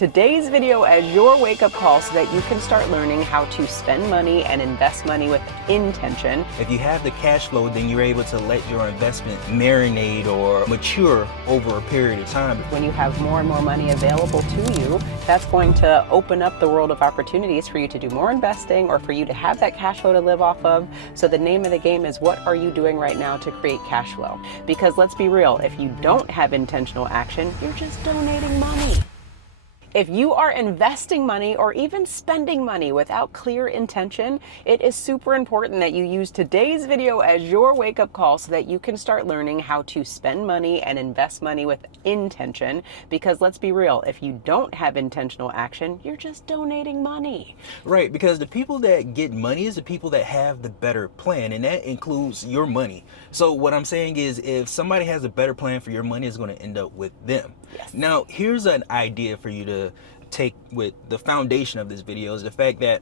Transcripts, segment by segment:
today's video as your wake-up call so that you can start learning how to spend money and invest money with intention. If you have the cash flow, then you're able to let your investment marinate or mature over a period of time. When you have more and more money available to you, that's going to open up the world of opportunities for you to do more investing or for you to have that cash flow to live off of. So the name of the game is, what are you doing right now to create cash flow? Because let's be real, if you don't have intentional action, you're just donating money. If you are investing money or even spending money without clear intention, it is super important that you use today's video as your wake-up call so that you can start learning how to spend money and invest money with intention. Because let's be real, if you don't have intentional action, you're just donating money. Right, because the people that get money is the people that have the better plan, and that includes your money. So what I'm saying is, if somebody has a better plan for your money, it's going to end up with them. Yes. Now, here's an idea for you to take with the foundation of this video, is the fact that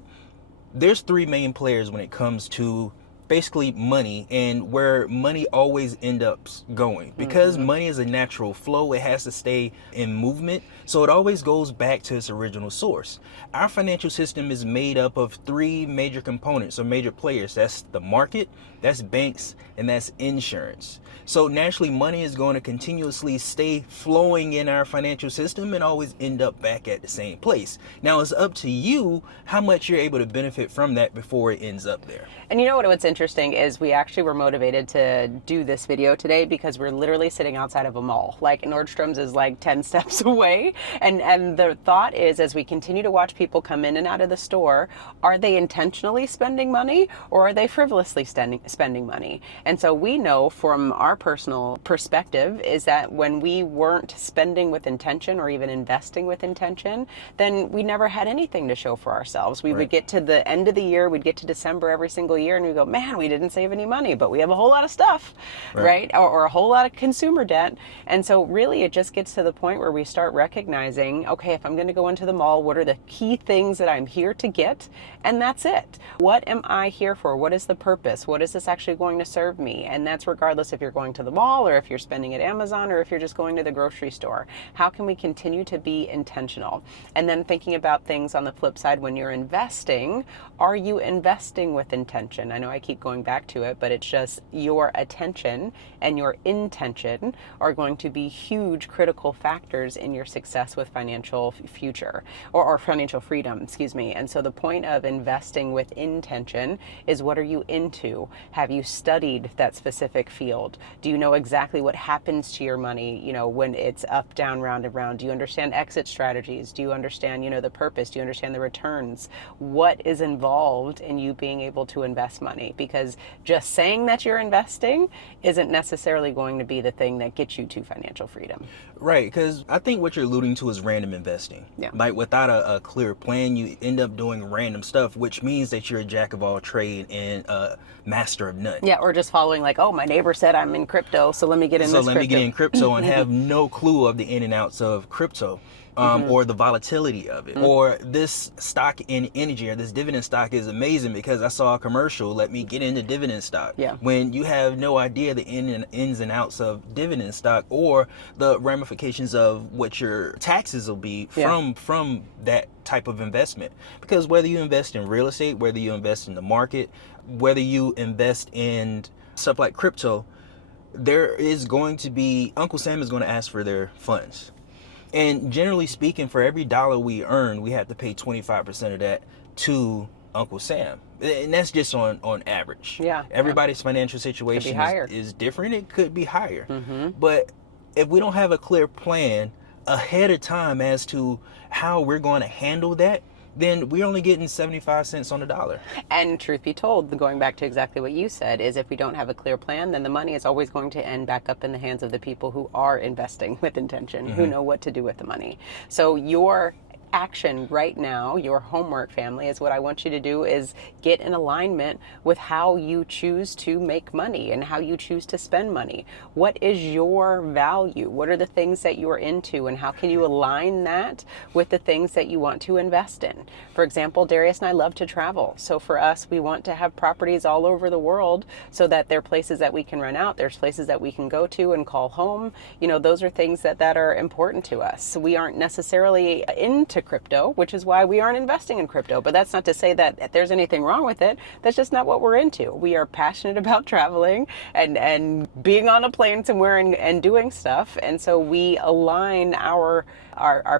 there's three main players when it comes to basically money and where money always ends up going. Because money is a natural flow, it has to stay in movement, so it always goes back to its original source. Our financial system is made up of three major components or major players. That's the market, that's banks, and that's insurance. So naturally, money is going to continuously stay flowing in our financial system and always end up back at the same place. Now, it's up to you how much you're able to benefit from that before it ends up there. And you know what's interesting is we actually were motivated to do this video today because we're literally sitting outside of a mall. Like, Nordstrom's is like 10 steps away. And the thought is, as we continue to watch people come in and out of the store, are they intentionally spending money or are they frivolously spending money? And so we know from our personal perspective is that when we weren't spending with intention or even investing with intention, then we never had anything to show for ourselves. We would get to the end of the year, we'd get to December every single year and we go, man, we didn't save any money, but we have a whole lot of stuff, right? Or a whole lot of consumer debt. And so really it just gets to the point where we start recognizing, okay, if I'm going to go into the mall, what are the key things that I'm here to get? And that's it. What am I here for? What is the purpose? What is this actually going to serve me? And that's regardless if you're going to the mall or if you're spending at Amazon or if you're just going to the grocery store. How can we continue to be intentional? And then thinking about things on the flip side, when you're investing, are you investing with intention? I know I keep going back to it, but it's just your attention and your intention are going to be huge critical factors in your success with financial future or financial freedom, excuse me. And so the point of investing with intention is, what are you into? Have you studied that specific field? Do you know exactly what happens to your money, you know, when it's up, down, round and round? Do you understand exit strategies? Do you understand, you know, the purpose? Do you understand the returns? What is involved in you being able to invest money? Because just saying that you're investing isn't necessarily going to be the thing that gets you to financial freedom. Right, because I think what you're alluding to is random investing. Yeah. Like, without a clear plan, you end up doing random stuff, which means that you're a jack of all trade and a master of none. Yeah, or just following like, oh, my neighbor said I'm in crypto, so let me get in this crypto. So let me get in crypto and have no clue of the in and outs of crypto. Or the volatility of it, or this stock in energy, or this dividend stock is amazing because I saw a commercial, let me get into dividend stock. Yeah. When you have no idea the ins and outs of dividend stock or the ramifications of what your taxes will be from that type of investment. Because whether you invest in real estate, whether you invest in the market, whether you invest in stuff like crypto, there is going to be, Uncle Sam is going to ask for their funds. And generally speaking, for every dollar we earn, we have to pay 25% of that to Uncle Sam. And that's just on average. Yeah. Everybody's financial situation is different. It could be higher. But if we don't have a clear plan ahead of time as to how we're going to handle that, then we're only getting 75 cents on the dollar. And truth be told, going back to exactly what you said, is if we don't have a clear plan, then the money is always going to end back up in the hands of the people who are investing with intention, who know what to do with the money. So your action right now, your homework, family, is what I want you to do is get in alignment with how you choose to make money and how you choose to spend money. What is your value? What are the things that you're into, and how can you align that with the things that you want to invest in? For example, Darius and I love to travel. So for us, we want to have properties all over the world so that there are places that we can rent out, there's places that we can go to and call home. You know, those are things that are important to us. So we aren't necessarily into crypto, which is why we aren't investing in crypto. But that's not to say that there's anything wrong with it. That's just not what we're into. We are passionate about traveling and being on a plane somewhere and doing stuff. And so we align our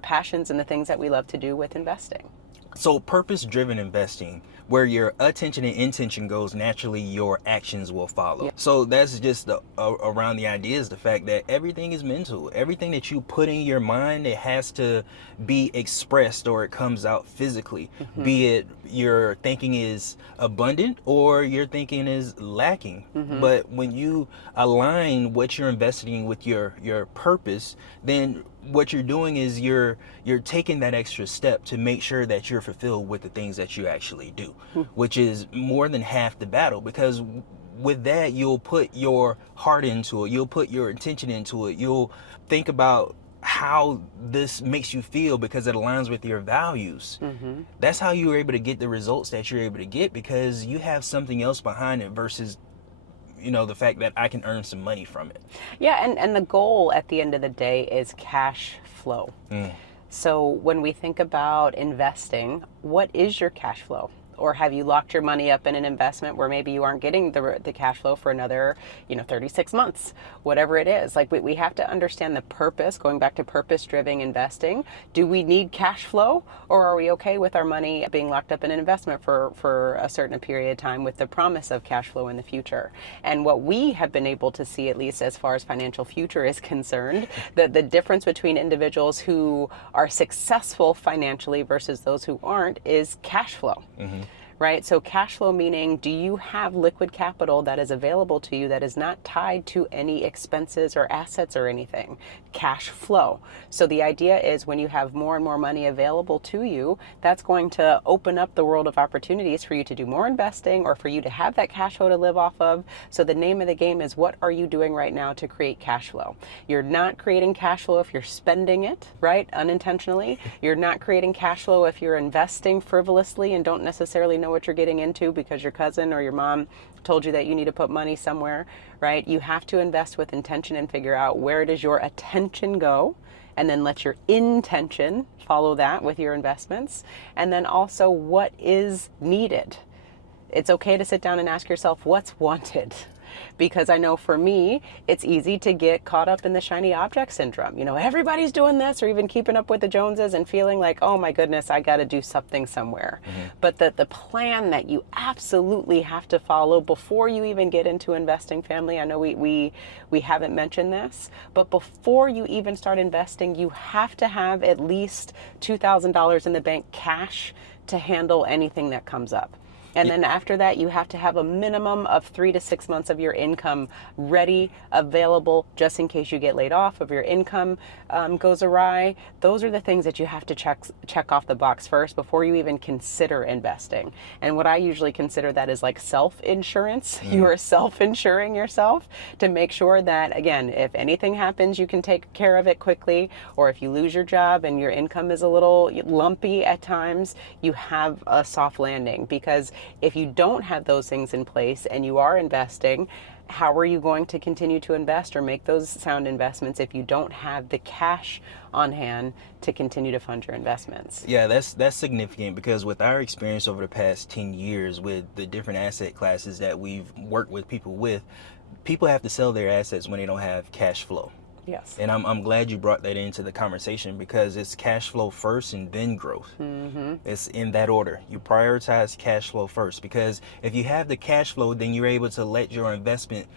passions and the things that we love to do with investing. So purpose-driven investing, where your attention and intention goes, naturally your actions will follow. Yeah. So that's just around the idea is the fact that everything is mental. Everything that you put in your mind, it has to be expressed or it comes out physically. Mm-hmm. Be it your thinking is abundant or your thinking is lacking. Mm-hmm. But when you align what you're investing with your purpose, then what you're doing is you're taking that extra step to make sure that you're fulfilled with the things that you actually do, which is more than half the battle, because with that you'll put your heart into it, you'll put your intention into it, you'll think about how this makes you feel because it aligns with your values. Mm-hmm. That's how you're able to get the results that you're able to get, because you have something else behind it versus the fact that I can earn some money from it. Yeah, and the goal at the end of the day is cash flow. So when we think about investing, what is your cash flow? Or have you locked your money up in an investment where maybe you aren't getting the cash flow for another 36 months, whatever it is? Like we have to understand the purpose, going back to purpose-driven investing. Do we need cash flow, or are we okay with our money being locked up in an investment for a certain period of time with the promise of cash flow in the future? And what we have been able to see, at least as far as financial future is concerned, that the difference between individuals who are successful financially versus those who aren't is cash flow. Mm-hmm. Right? So cash flow meaning, do you have liquid capital that is available to you that is not tied to any expenses or assets or anything? Cash flow. So the idea is when you have more and more money available to you, that's going to open up the world of opportunities for you to do more investing or for you to have that cash flow to live off of. So the name of the game is, what are you doing right now to create cash flow? You're not creating cash flow if you're spending it, right? Unintentionally. You're not creating cash flow if you're investing frivolously and don't necessarily know what you're getting into because your cousin or your mom told you that you need to put money somewhere, right? You have to invest with intention and figure out where does your attention go, and then let your intention follow that with your investments. And then also, what is needed? It's okay to sit down and ask yourself what's wanted. Because I know for me, it's easy to get caught up in the shiny object syndrome. Everybody's doing this, or even keeping up with the Joneses and feeling like, oh my goodness, I got to do something somewhere. Mm-hmm. But the plan that you absolutely have to follow before you even get into investing, family, I know we haven't mentioned this, but before you even start investing, you have to have at least $2,000 in the bank cash to handle anything that comes up. And then after that, you have to have a minimum of 3 to 6 months of your income ready, available, just in case you get laid off, if your income goes awry. Those are the things that you have to check off the box first before you even consider investing. And what I usually consider that is like self-insurance. You are self-insuring yourself to make sure that, again, if anything happens, you can take care of it quickly. Or if you lose your job and your income is a little lumpy at times, you have a soft landing. Because if you don't have those things in place and you are investing, how are you going to continue to invest or make those sound investments if you don't have the cash on hand to continue to fund your investments? Yeah, that's significant, because with our experience over the past 10 years with the different asset classes that we've worked with people have to sell their assets when they don't have cash flow. Yes. And I'm glad you brought that into the conversation, because it's cash flow first and then growth. Mm-hmm. It's in that order. You prioritize cash flow first, because if you have the cash flow, then you're able to let your investment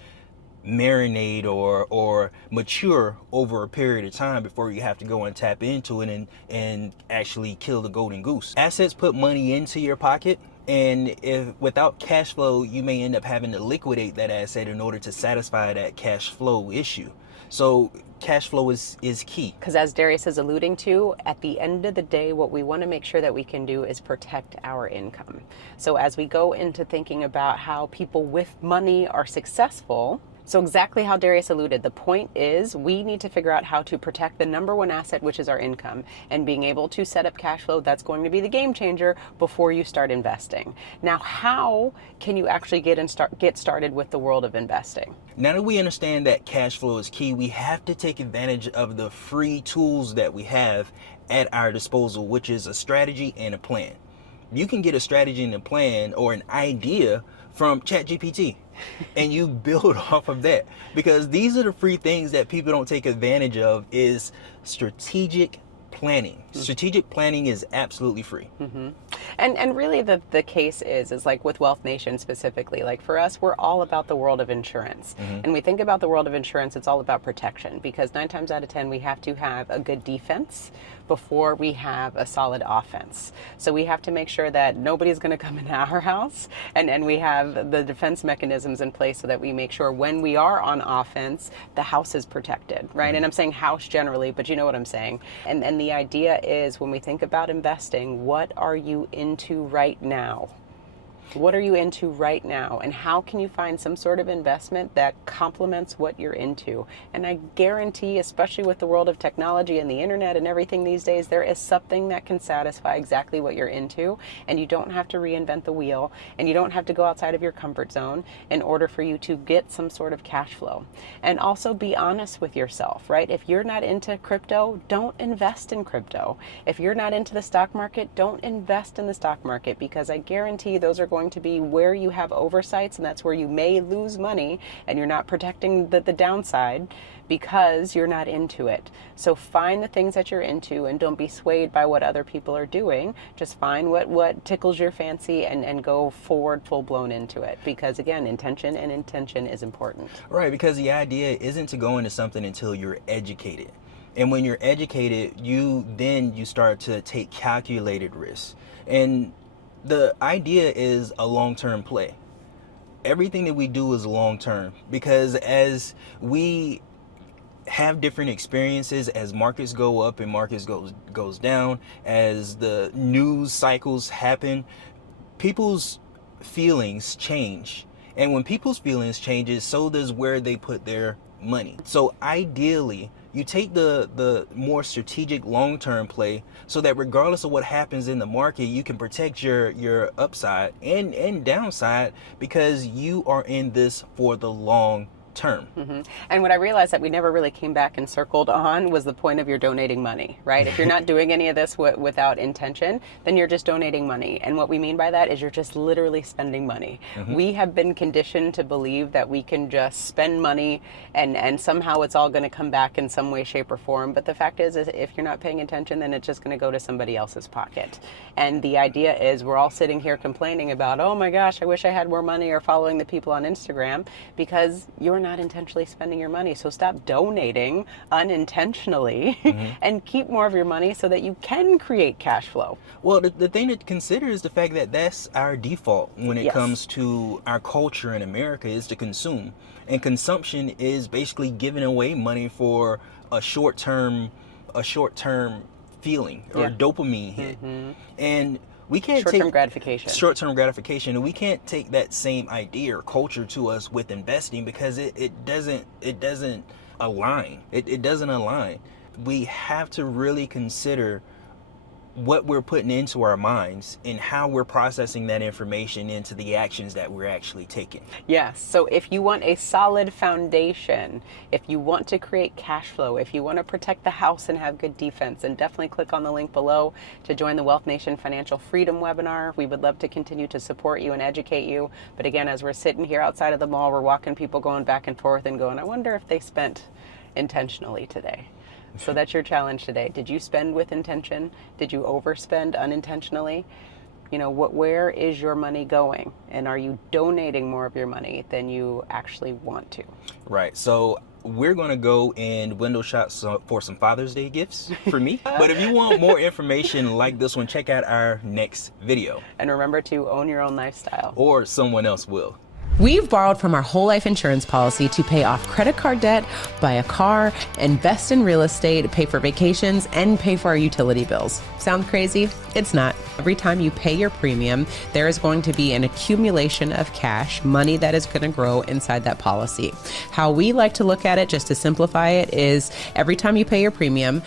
marinate or mature over a period of time before you have to go and tap into it and actually kill the golden goose. Assets put money into your pocket. And if without cash flow, you may end up having to liquidate that asset in order to satisfy that cash flow issue. So cash flow is key. Because as Darius is alluding to, at the end of the day, what we want to make sure that we can do is protect our income. So as we go into thinking about how people with money are successful, so exactly how Darius alluded, the point is we need to figure out how to protect the number one asset, which is our income, and being able to set up cash flow. That's going to be the game changer before you start investing. Now, how can you actually get started with the world of investing? Now that we understand that cash flow is key, we have to take advantage of the free tools that we have at our disposal, which is a strategy and a plan. You can get a strategy and a plan or an idea from ChatGPT and you build off of that, because these are the free things that people don't take advantage of is strategic planning. Strategic planning is absolutely free. And really the case is like with Wealth Nation specifically, like for us, we're all about the world of insurance. And we think about the world of insurance, it's all about protection, because 9 times out of 10, we have to have a good defense before we have a solid offense. So we have to make sure that nobody's going to come in our house, and we have the defense mechanisms in place so that we make sure when we are on offense, the house is protected, right? And I'm saying house generally, but you know what I'm saying. And the idea is when we think about investing, what are you into right now? What are you into right now? And how can you find some sort of investment that complements what you're into? And I guarantee, especially with the world of technology and the internet and everything these days, there is something that can satisfy exactly what you're into. And you don't have to reinvent the wheel, and you don't have to go outside of your comfort zone in order for you to get some sort of cash flow. And also be honest with yourself, right? If you're not into crypto, don't invest in crypto. If you're not into the stock market, don't invest in the stock market, because I guarantee those are going to be where you have oversights, and that's where you may lose money and you're not protecting the downside because you're not into it. So find the things that you're into and don't be swayed by what other people are doing. Just find what tickles your fancy and go forward full blown into it, because again, intention is important. Right, because the idea isn't to go into something until you're educated. And when you're educated, you start to take calculated risks. And the idea is a long-term play. Everything that we do is long-term, because as we have different experiences, as markets go up and markets goes down, as the news cycles happen, people's feelings change. And when people's feelings changes, so does where they put their money. So ideally, you take the more strategic long-term play so that regardless of what happens in the market, you can protect your upside and downside, because you are in this for the long term. And what I realized that we never really came back and circled on was the point of your donating money, right? If you're not doing any of this without intention, then you're just donating money. And what we mean by that is you're just literally spending money. We have been conditioned to believe that we can just spend money and somehow it's all going to come back in some way, shape, or form. But the fact is if you're not paying attention, then it's just going to go to somebody else's pocket. And the idea is we're all sitting here complaining about, oh my gosh, I wish I had more money, or following the people on Instagram, because you're not intentionally spending your money. So stop donating unintentionally and keep more of your money so that you can create cash flow. Well, the thing to consider is the fact that that's our default when it comes to our culture in America, is to consume. And consumption is basically giving away money for a short-term feeling or dopamine hit. And we can't short-term gratification, and we can't take that same idea or culture to us with investing, because it doesn't align. It doesn't align. We have to really consider what we're putting into our minds and how we're processing that information into the actions that we're actually taking. Yes. So if you want a solid foundation, if you want to create cash flow, if you want to protect the house and have good defense, then definitely click on the link below to join the Wealth Nation Financial Freedom webinar. We would love to continue to support you and educate you. But again, as we're sitting here outside of the mall, we're walking people going back and forth and going, I wonder if they spent intentionally today. So that's your challenge today. Did you spend with intention? Did you overspend unintentionally? You know, where is your money going? And are you donating more of your money than you actually want to? Right. So we're going to go and window shop for some Father's Day gifts for me. But if you want more information like this one, check out our next video. And remember to own your own lifestyle. Or someone else will. We've borrowed from our whole life insurance policy to pay off credit card debt, buy a car, invest in real estate, pay for vacations, and pay for our utility bills. Sound crazy? It's not. Every time you pay your premium, there is going to be an accumulation of cash, money that is going to grow inside that policy. How we like to look at it, just to simplify it, is every time you pay your premium,